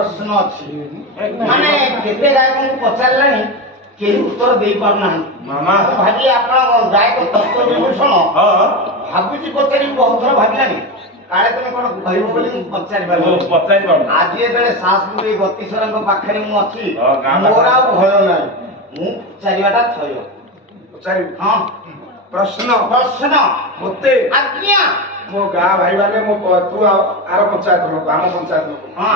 प्रश्न अच्छी माने केते गाय को पचारलानी केही उत्तर देई पारना मामा भाजी आपण गाय को तत्व विभूषण भाबुची पचारी बहुत थर भाबिलानी काले तुम कोन कहबो बोली पचारि पारबो आज जेतले सासपुरी गतिसरंग पाखरे मु अछि मोरा भय नै मु चारिवाटा थयो पचारि हां प्रश्न मते आज्ञा मो गा भाई माने मो तू आर पंचायत लोक आम पंचायत लोक हां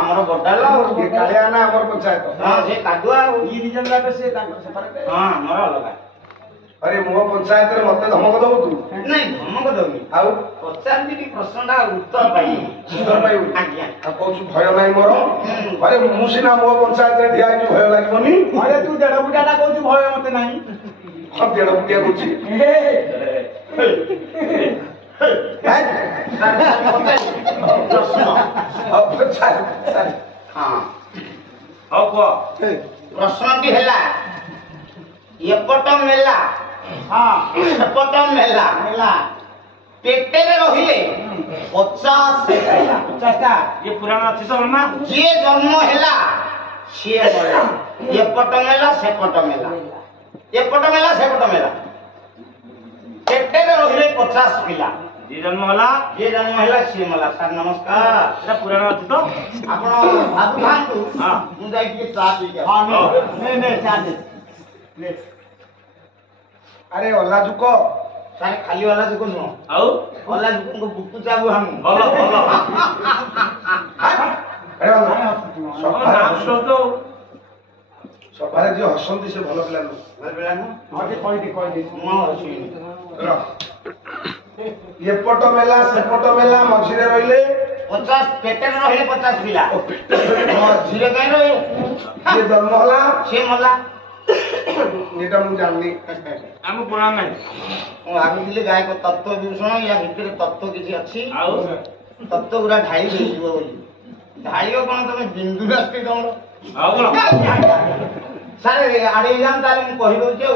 हमरो बडाला ये कालिया ना हमर पंचायत हां से कादुआ ई रिजन लागे से सेपरेट हां हमरो अलग अरे मो पंचायत रे मते धमक दबो तू नहीं धमक दबी आउ पचारबी की प्रश्नटा उत्तर पाई आज्ञा आ कहू भय नाही मोर अरे मु सिना मो पंचायत रे दिया कि भय लागबनी अरे तू देड़ बुटाटा कहू भय मते नाही हम देड़ बुटिया कहू प्रश्न टी है एपट मेला सेपट मेला पेटे रहिले 50 ये पुराना अछि तो ना जे जन्म हैला से मरला एपट मेला सेपट मेला एपट मेला सेपट मेला पेटे रहिले 50 पिला ये जन्म होला से मला सर नमस्कार एटा पुराना अछि तो आपण भागु भागु हां मु जाई के चा पी के हां नहीं चा दे ले अरे ओला जुको सारे खाली वाला जुको नो आउ ओला जुको को बुकु चाबु हम बोलो अरे सब तो सबारे जो हसंती से भलो पिला नु भलो पिला नु और कोई दे मो अछि एपट मेला सेपट मेला मझिरे रहिले 50 पेटे रहिले 50 पिला मझिरे कहीं रहे ये जन्म होला से मला नेटा मु जाननी हम पुराण नहीं ओ आगु दिले गाय को तत्व विभूषण या भितर तत्व किछि अछि आउ तत्व गुरा ढाई देइबो बोली ढाईओ कोन तमे बिंदु रास्ते तमरो आउ बोलो सारे आडे जान ताले मु कहि दउ जे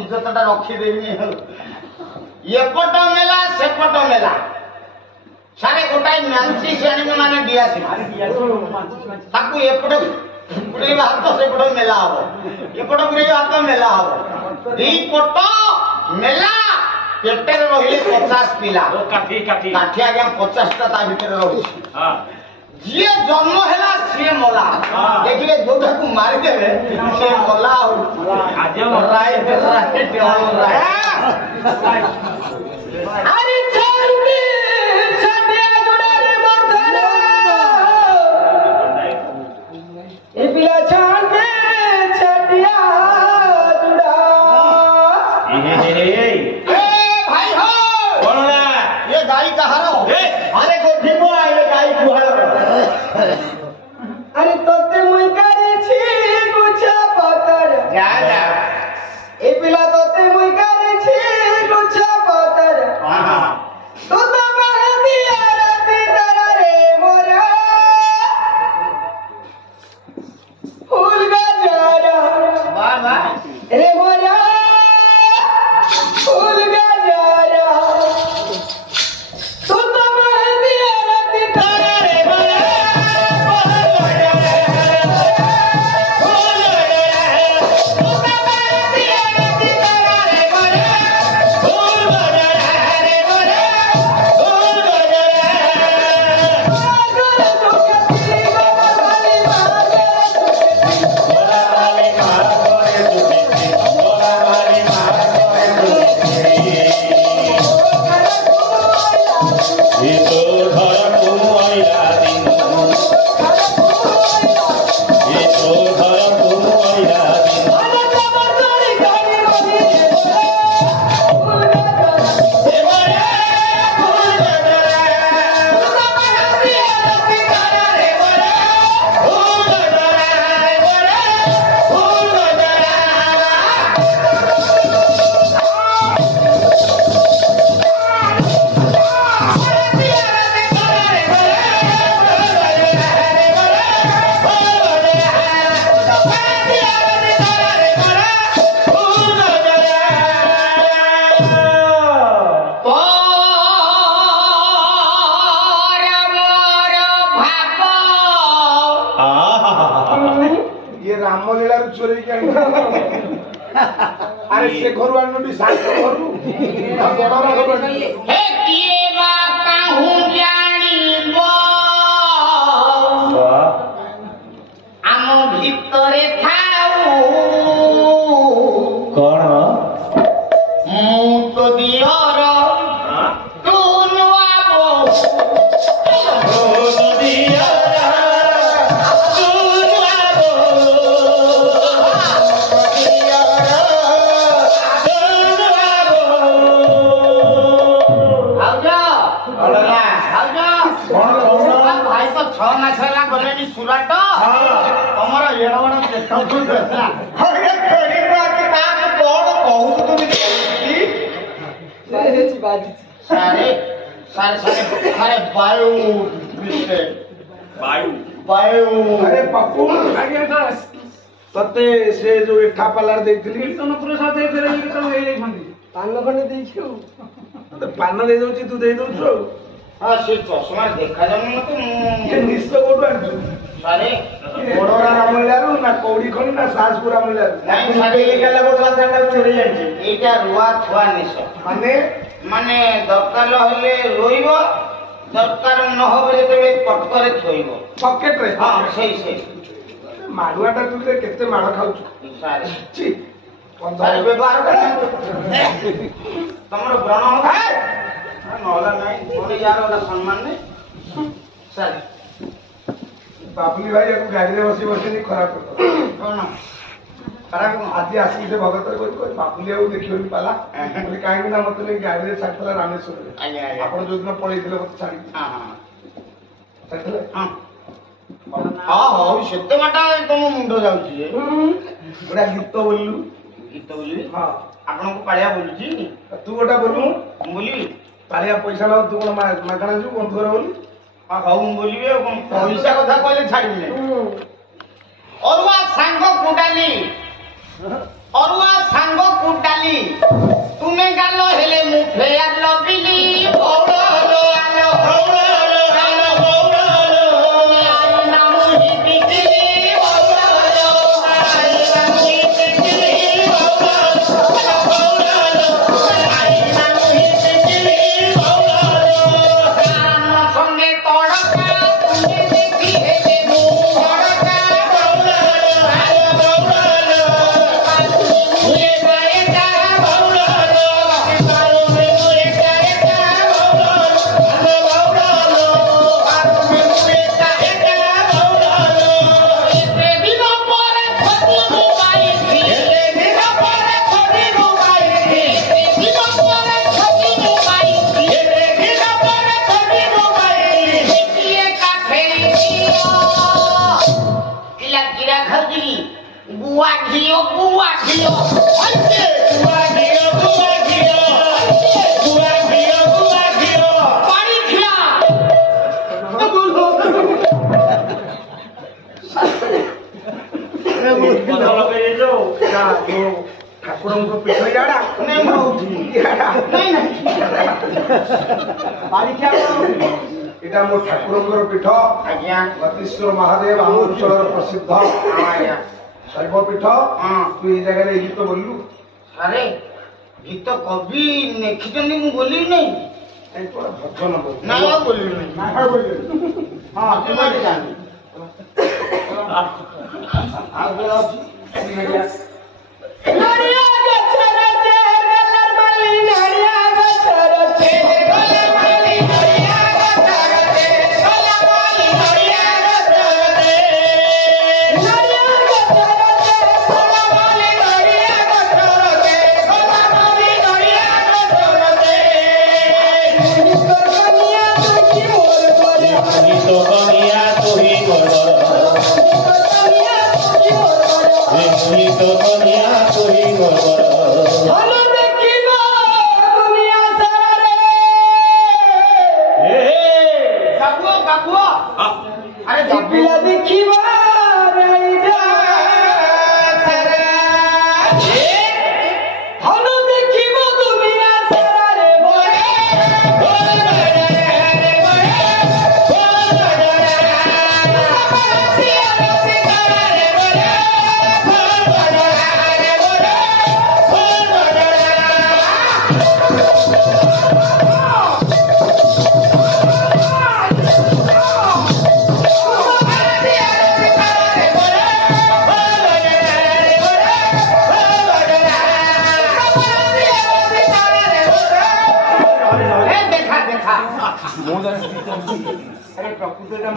इज्जतटा रखी देबी एपट मेला सेपट मेला सारे गोटाई मानसी श्रेणी माने दियासी ताकू एपट पुरे हाथ सेपट मेला हो एपट पुरे हाथ मेला हो दी पट मेला पेटे रहिले 50 पिला काठी काठी आगे 50 ता ता भीतर रही हां जे जन्म हैला से मला देखिले जोटा को मार देबे से मला आज राइट अरे चलती छटिया जुड़ाले बंधन ए पिला छाटे छटिया जुड़ा ए भाई हो कौन है ये गाय कहां हो अरे गोठी को आए गाय गुहार अरे तोते मुई करे छी गुछा पतर जा ए पिला तोते मुई करे छी गुछा पतर हां ଆରେ ସେ ଘରୁ ଆଣୁନି ସାତ ଘରୁ ହେ କିଏ ବା କାହୁଁ ଜାଣିବ ଆମ ଭିତରେ ଥାଉ କଣ ମୁଁ ତ ଦିଅର ତୁ ନୂଆ ବୋଉ ଭାଇ ତ 6 ମାସ ହେଲା ଗଲେଣି ସୁରାଟ ତମର ଏଡ ବଡ ହେଲା ସାରେ ବାୟୁ ଆରେ ପପୁ ତତେ ସେ ଯୋଉ ଏଠା ପାଲାର ଦେଇଥିଲି ପାନ ଖଣ୍ଡେ ଦେଇଛୁ ପାନ ଦେଇଦଉଛି ତୁ ଦେଇଦଉଛୁ ଆଉ ହଁ ସେ ଚଷମା ଦେଖାଯାଉନି ମତେ ମୁଁ ନିଶ୍ଚୟ କୋଉଠୁ ଆଣିଛୁ ସାରେ ବଡରା ରାମଳିଆରୁ ନା କଉଡି ଖଣି ନା ସାଜପୁର ରାମଳିଆରୁ ନାଇଁ ସାରେ ଏଇଟା ରୁଆ ଥୁଆ ନିଶ ମାନେ ଦରକାର ହେଲେ ରୋଇବ ଦରକାର ନହବ ଯେତେବେଳେ ପଟକରେ ଥୋଇବ ପକେଟରେ ହଁ ସେଇ ମାଡୁଆଟା ତୁ କେତେ ମାଡ ଖାଉଛୁ ସାରେ ଛି, ସାରେ ବ୍ୟବହାର କର ତମର ବ୍ରଣ ହବ ନହେଲା ନାଇଁ ଗୋଟେ ଯାହାର ଗୋଟେ ସମ୍ମାନ ନାହିଁ ସାରେ ବାବୁଲି ଭାଇ ୟାକୁ ଗାଡିରେ ବସି ବସି ଖରାପ କରିଦେଲା କଣ ଖରାପ ଆଜି ଆସିକି ସେ ଭଗତରେ କହି ବାବୁଲି ଆଉ ଦେଖିବନି ପାଲା ବୋଲି କାହିଁକି ନା ମତେ ନେଇ ଗାଡିରେ ଛାଡିଥିଲା ରାମେଶ୍ୱରରେ ଆଜ୍ଞା ଆପଣ ଯୋଉଦିନ ପଳେଇଥିଲେ ମତେ ଛାଡିକି ଛାଡିଥିଲେ ହଁ ହଉ ସେତେ ବାଟ ତମ ମୁଣ୍ଡ ଯାଉଛି ଯେ ଗୋଟେ ଗୀତ ବୋଲିଲୁ ଗୀତ ବୋଲିବି ହଁ ଆପଣଙ୍କୁ ପାଳିଆ ବୋଲୁଛି ତୁ ଗୋଟେ ବୋଲୁ ମୁଁ ବୋଲିବି ପାଳିଆ ପଇସା ନ ତୁ କଣ ମାଗଣା ଯିବୁ ବନ୍ଧୁ ଘର ବୋଲି ହଁ ହଉ ମୁଁ ବୋଲିବି ଆଉ କଣ ପଇସା କଥା କହିଲେ ଛାଡ଼ିବି ନାହିଁ ଅରୁଆ ସାଙ୍ଗ କୁଣ୍ଡାଲି ଅରୁଆ ସାଙ୍ଗ କୁଣ୍ଡାଲି ତୁମେ ଗାଲ ହେଲେ ମୁଁ ଫେୟାର ଲବିଲି ଠାକୁରଙ୍କ ପୀଠ ଇଆଡା ଏଇଟା ମୋ ଠାକୁରଙ୍କର ପୀଠ ଆଜ୍ଞା ଗତୀଶ୍ୱର ମହାଦେବ ଆମ ଅଞ୍ଚଳର ପ୍ରସିଦ୍ଧ ଶୈବ ପୀଠ ତୁ ଏଇ ଜାଗାରେ ଏଇ ଗୀତ ବୋଲିଲୁ ଆରେ ଗୀତ କବି ଲେଖିଛନ୍ତି ମୁଁ ବୋଲିବି ନାହିଁ ଭଜନ ନାଇଁ ଆଉ ବୋଲିବି ନାହିଁ ହଁ ତୁମେ ଜାଣି ଆଉ କିଏ ଅଛି तो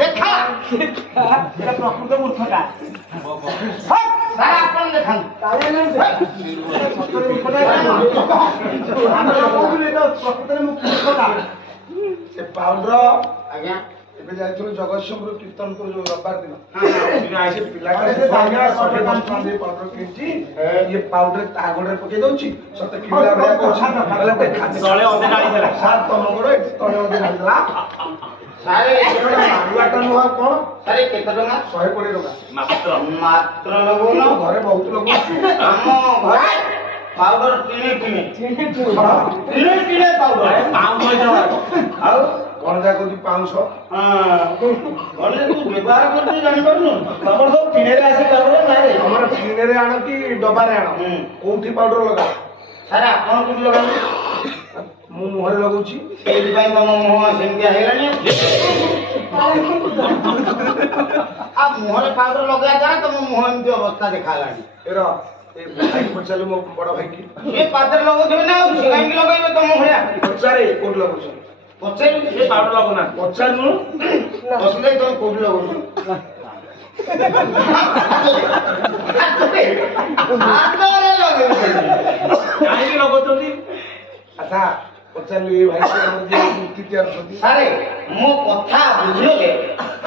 ଦେଖା ଦେଖା ପ୍ରକୃତ ମୂର୍ଖଟା ସାରା ଆପଣ ଦେଖାନ୍ତୁ ପ୍ରକୃତରେ ମୂର୍ଖଟା ସେ ପାଉଡର ଆଜ୍ଞା ଏବେ ଯାଇଥିଲୁ ଜଗତସିଂହପୁର କୀର୍ତ୍ତନପୁର ଯୋଉ ରବିବାର ଦିନ ସେ ପିଲାଟା ପାଉଡର କିଣିଛି ଇଏ ପାଉଡର ତା ଗୋଡରେ ପକେଇ ଦଉଛି ସତେ କିଣିଲା ଭଳିଆ କହୁଛି ତଳେ ଅଧେ ନାଳିଥିଲା ସାର୍ ତମ ଗୋଡ ଏଠି ତଳେ ଅଧେ ନାଳିଥିଲା ସାରେ ମାରୁଆଟା ନୁହଁ ଆଉ କଣ ସାରେ କେତେ ଟଙ୍କା 120 ଟଙ୍କା ମାତ୍ର ଲଗଉନ ଘରେ ବହୁତ ଲଗଉଛୁ ଆମ ଘରେ ପାଉଡର କିଣେ ପାଉଡର ଆଉ କଣ ଯା କହୁଛି 500 ଗଲେ ତୁ ବ୍ୟବହାର କରୁଛୁ ଜାଣିପାରୁନୁ ତମର ସବୁ କିଣେରେ ଆସି ପାଉଡର ନାଇଁ ଆମର କିଣେରେ ଆଣ କି ଡବାରେ ଆଣ କୋଉଠି ପାଉଡର ଲଗା ସାରେ ଆପଣ କୋଉଠି ଲଗାନ୍ତୁ ମୁଁ ମୁହଁରେ ଲଗଉଛି ସେଇଥିପାଇଁ ତମ ମୁହଁ ସେମିତିଆ ହେଇଗଲାଣି ଆଉ ମୁହଁରେ ପାଉଡର ଲଗେଇବା ଦ୍ୱାରା ତମ ମୁହଁ ଏମିତି ଅବସ୍ଥା ଦେଖାଗଲାଣି ଏର ଏ ଭାଇକି ପଚାରିଲି ମୋ ବଡ ଭାଇକି ସେ ପାଦରେ ଲଗଉଥିବେ ନା ଆଉ ସେ କାହିଁକି ଲଗେଇବେ ତମ ଭଳିଆ ପଚାରେ କୋଉଠି ଲଗଉଛ ପଚାରିବି ସେ ପାଉଡର ଲଗଉନା ପଚାରୁନୁ ବସିଲେ ତମେ କୋଉଠି ଲଗଉଛ ହାତରେ ଲଗେଇଛନ୍ତି କାହିଁକି ଲଗଉଛନ୍ତି ଆଚ୍ଛା ପଚାରିଲି ଏ ଭାଇ ମୂର୍ତ୍ତି ତିଆରି କରୁଛନ୍ତି ସାରେ ମୋ କଥା ବୁଝିଲେ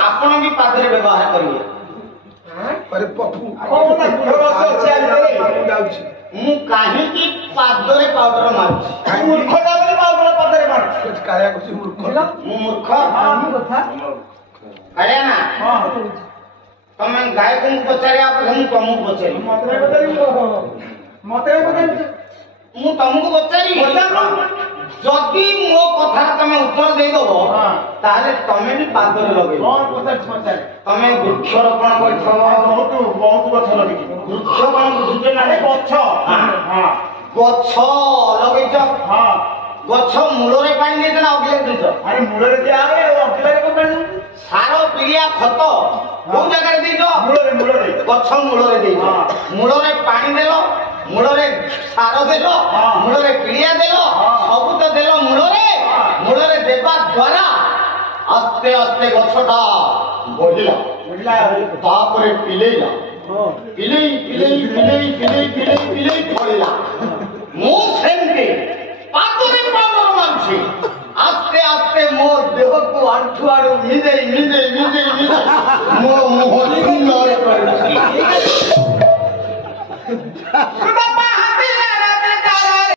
ଆପଣ ବି ପାଦରେ ବ୍ୟବହାର କରିବେ ଆରେ ପପୁ ଯାଉଛି ମୁଁ କାହିଁକି ପାଦରେ ପାଉଡର ମାରୁଛି ମୂର୍ଖଟା ବୋଲି ପାଉଡର ପାଦରେ ମାରୁଛି କାଳିଆ କହୁଛି ମୂର୍ଖ ମୁଁ ମୂର୍ଖ କାଳିଆ ନା ତମେ ଗାୟକଙ୍କୁ ପଚାରିବା ଅପେକ୍ଷା ମୁଁ ତମକୁ ପଚାରିବି ମତେ ମୁଁ ତମକୁ ପଚାରିବି ଯଦି ମୋ କଥା ତମେ ଉତ୍ତର ଦେଇଦବ ତାହେଲେ ତମେ ବି ପାଦରେ ଲଗେଇବ ତମେ ବୃକ୍ଷରୋପଣ କରିଥିବ ବହୁତ ଗଛ ଲଗେଇଛି ବୃକ୍ଷ କଣ ବୁଝୁଛ ନା ଗଛ ଗଛ ଲଗେଇଛ ଗଛ ମୂଳରେ ପାଣି ଦେଇଛ ନା ଅଗିଲେ ଦେଇଛ ଆରେ ମୂଳରେ ଦିଆ ସାର ପିଡ଼ିଆ ଖତ କୋଉ ଜାଗାରେ ଦେଇଛ ମୂଳରେ ଗଛ ମୂଳରେ ଦେଇଛ ମୂଳରେ ପାଣି ଦେଲ ମୂଳରେ ସାର ଦେଲ ମୂଳରେ ପିଡ଼ିଆ ଦେଲ ସବୁ ତ ଦେଲ ମୂଳରେ ଦେବା ଦ୍ୱାରା ଆସ୍ତେ ଆସ୍ତେ ଗଛଟା ବଢିଲା ତାପରେ ପିଲେଇଲା ପିଲେଇ ଫଳିଲା ମୁଁ ସେମିତି ପାଦରେ ପାଉଡର ମାରୁଛି ଆସ୍ତେ ଆସ୍ତେ ମୋ ଦେହକୁ ଆଣ୍ଠୁ ଆଡୁ ମିଦେଇ ମୋ ମୁହଁ